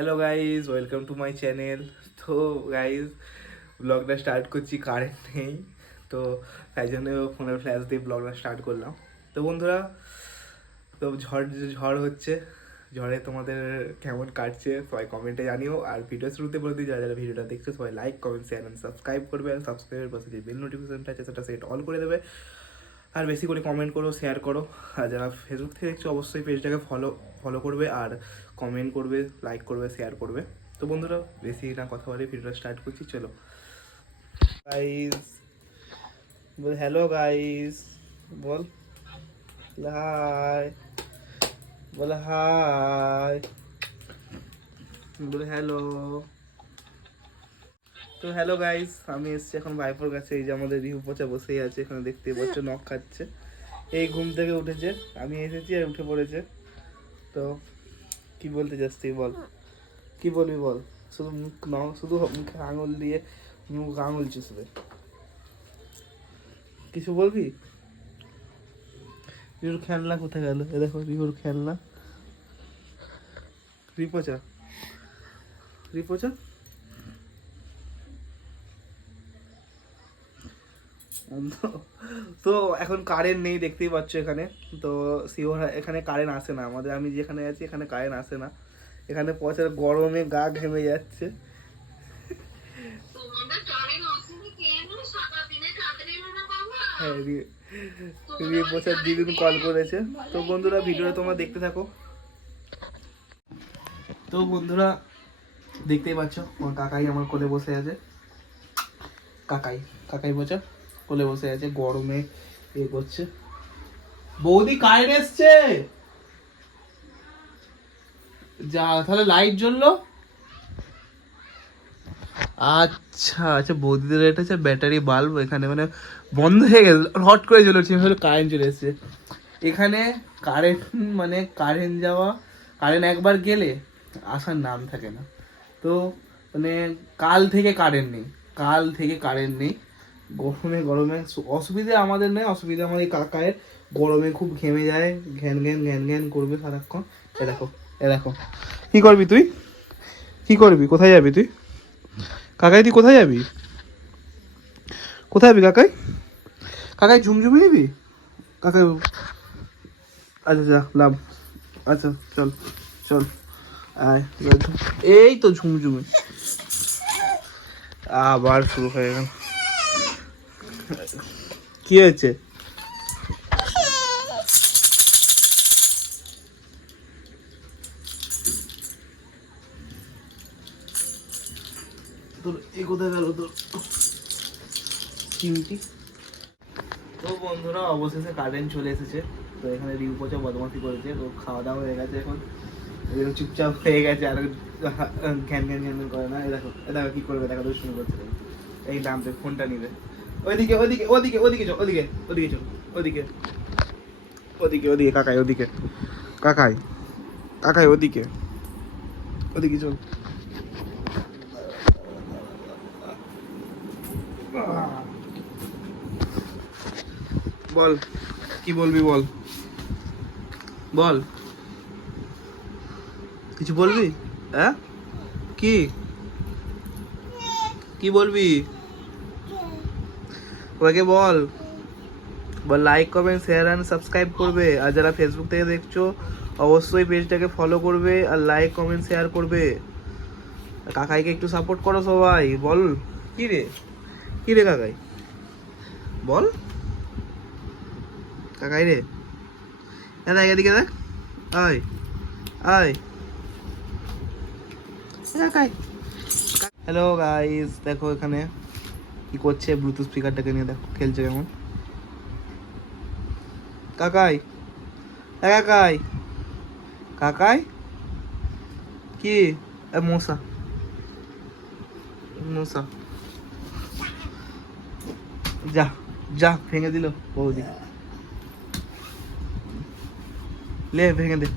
Hello guys, welcome to my channel. তো guys, ব্লগটা start করছি, কারেন্ট নেই তো তাই জন্য ফোনের ফ্ল্যাশ দিয়ে ব্লগটা স্টার্ট করলাম। তো বন্ধুরা, তো ঝড় হচ্ছে, ঝড়ে তোমাদের কেমন কাটছে সবাই কমেন্টে জানিও। আর ভিডিও শুরুতে বলে দিই, যারা যারা ভিডিওটা দেখছো সবাই like, comment, share and subscribe করবে। আর সাবস্ক্রাইবের পাশে যে বেল নোটিফিকেশনটা আছে সেটা সেট অল করে দেবে। আর বেশি করে কমেন্ট করো, শেয়ার করো। আর যারা ফেসবুক থেকে দেখছো অবশ্যই পেজটাকে ফলো করবে, আর কমেন্ট করবে, লাইক করবে, শেয়ার করবে। তো বন্ধুরা, বেশি না কথা বলে ভিডিওটা স্টার্ট করছি, চলো। গাইস বল হ্যালো, গাইস বল হাই, বল হাই, বল হ্যালো। তো হ্যালো গাইস, আমি এসছি এখন ভাইপোর কাছে। এই যে আমাদের রিহু পচা বসেই আছে এখানে, দেখতে পাচ্ছ, নখ খাচ্ছে। এই ঘুম থেকে উঠেছে, আমি এসেছি আর উঠে পড়েছে। তো কি বলতে চাস তুই, বল কি বলবি বল। শুধু মুখ শুধু মুখে আঙুল দিয়ে মুখ আঙুল চুষবে, কিছু বলবি? রিহুর খেলনা কোথায় গেল? এ দেখো রিহুর খেলনা। রিপোচা, রিপোচা। তো এখন কারেন্ট নেই, দেখতেই পাচ্ছ এখানে। তো শিওর এখানে কারেন্ট আসে না, আমাদের আমি যেখানে আছি এখানে কারেন্ট আসে না। এখানে পচা গরমে গা ঘেমে যাচ্ছে। হ্যাঁ, রিপোচার দিদিন কল করেছে। তো বন্ধুরা, ভিডিওটা তোমরা দেখতে থাকো। তো বন্ধুরা, দেখতেই পাচ্ছ আমার কাকাই আমার কোলে বসে আছে। কাকাই কাকাই বোঝা কোলে বসে আছে, গরমে এ করছে। বৌদি কারেন্ট এসছে, যা তাহলে লাইট জ্বললো। আচ্ছা আচ্ছা, বৌদিদের এটা হচ্ছে ব্যাটারি বাল্ব, এখানে মানে বন্ধ হয়ে গেল, হট করে জ্বলেছে, কারেন্ট চলে এসছে এখানে। কারেন্ট মানে কারেন্ট যাওয়া, কারেন্ট একবার গেলে আসার নাম থাকে না। তো মানে কাল থেকে কারেন্ট নেই, কাল থেকে কারেন্ট নেই। গরমে গরমে অসুবিধে আমাদের নেই, অসুবিধা আমার এই কাকায়ের। গরমে খুব ঘেমে যায়, ঘ্যান ঘ্যান ঘ্যান ঘ্যান করবে সারাক্ষণ। এ দেখো, এ দেখো, কি করবি তুই, কি করবি, কোথায় যাবি তুই কাকাই? তুই কোথায় যাবি, কোথায় যাবি কাকাই? কাকাই ঝুমঝুমি নিবি কাকাই? আচ্ছা যা লাভ, আচ্ছা চল চল, আয়। এই তো ঝুমঝুমি আবার শুরু হয়ে গেল। কি হয়েছে? তোর এই কোথায় গেল তোর চিমটি? তো বন্ধুরা, অবশেষে কারেন্ট চলে এসেছে। তো এখানে রিউ পচা বদমাশি করেছে, তো খাওয়া দাওয়া হয়ে গেছে এখন, এরকম চুপচাপ হয়ে গেছে, আর ঘ্যান ঘ্যান ঘ্যান করে না। এ দেখো, এ দেখো কি করবে, দেখো দুষ্টুমি করছে। এই নামবে, ফোনটা নিবে। ওইদিকে ওইদিকে ওদিকে ওদিকে চল, ওদিকে ওদিকে চল, ওদিকে ওদিকে ওদিকে কাকাই, ওদিকে কাকাই, কাকাই ওদিকে ওদিকে চল। বল কি বলবি, বল বল, কিছু বলবি? হ্যাঁ, কি কি বলবি ওকে বল, বল like comment share and subscribe করবে। আর যারা ফেসবুক থেকে দেখছো অবশ্যই পেজটাকে ফলো করবে, আর লাইক কমেন্ট শেয়ার করবে। কাকাইকে একটু সাপোর্ট করো সবাই। বল কি রে, কি রে কাকাই, বল কাকাই রে, দেখ এদিকে দেখ, আয় আয় কাকাই। হ্যালো গাইস, দেখো এখানে কি করছে, ব্লুটুথ স্পিকারটাকে নিয়ে দেখো খেলছে কেমন। কাকাই, কাকাই, কাকাই কি? মশা, মশা, যা যা ভেঙে দিল বৌদি, লে ভেঙে দে।